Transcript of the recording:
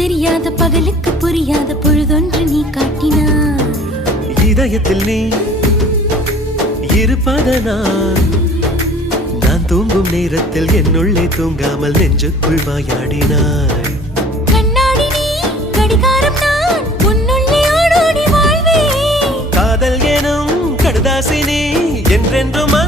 தெரியாத பகலுக்கு புரியாத பொழுதொன்று நீ காட்டினாய். இதயத்தில் நீ இருப்பதனால் நான் தூங்கும் நேரத்தில் என்னுள்ளே தூங்காமல் நெஞ்சுக்குள் வாயாடினாய். கண்ணாடி நீ கடிகாரம் நான் உன்னுள்ளே ஓடோடி வாழ்வே. காதல் எனும் கடுதாசி நீ என்றென்றும்